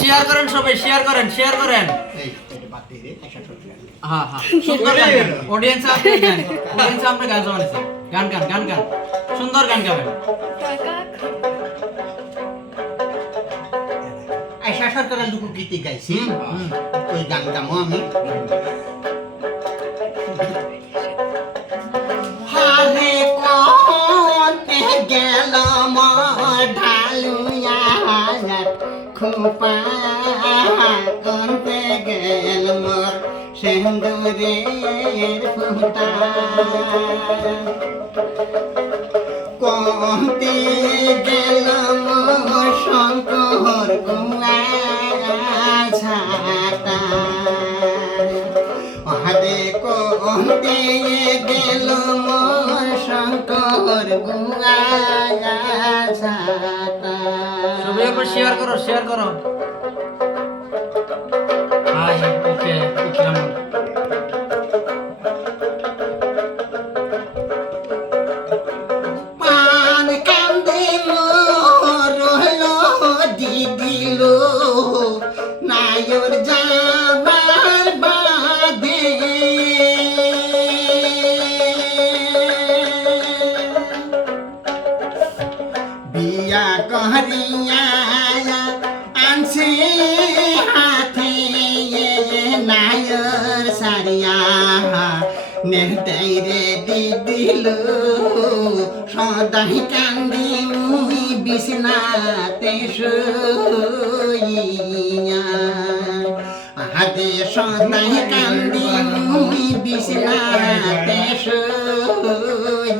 Share করেন সবাই, share করেন। এই এটা বাদ দিয়ে দে আশা করতে হ্যাঁ সুন্দর গান গান। অডিয়েন্স আপনি গান, অডিয়েন্স আপনি গান জমাইছে। গান সুন্দর গান গাবেন। আশা সরকারের লোকগীতি গাইছি ওই গান গামো আমি হারে কোতে গেল ঢালুয়া খোপা কোতে গেল মোর সিন্দুরের ফুটা কোতে গেল মোর শঙ্কর গুয়া ছাতা হাতে কোতে গেল মোর শঙ্কর গুয়া ছাতা সবাই একবার শেয়ার করো। হাই ওকে ইকরাম। পান কান্দে মোর রইলো দিদিলো নায়র যাবার বাদে বিয়া করিয়া আনছে হাতে নায়র সারিয়া নেহতাই রে দিদিল সদাই কান্দি মুই বিছনাতে শুইয়া হাতে সদাই কান্দি মুই বিছনাতে শুইয়া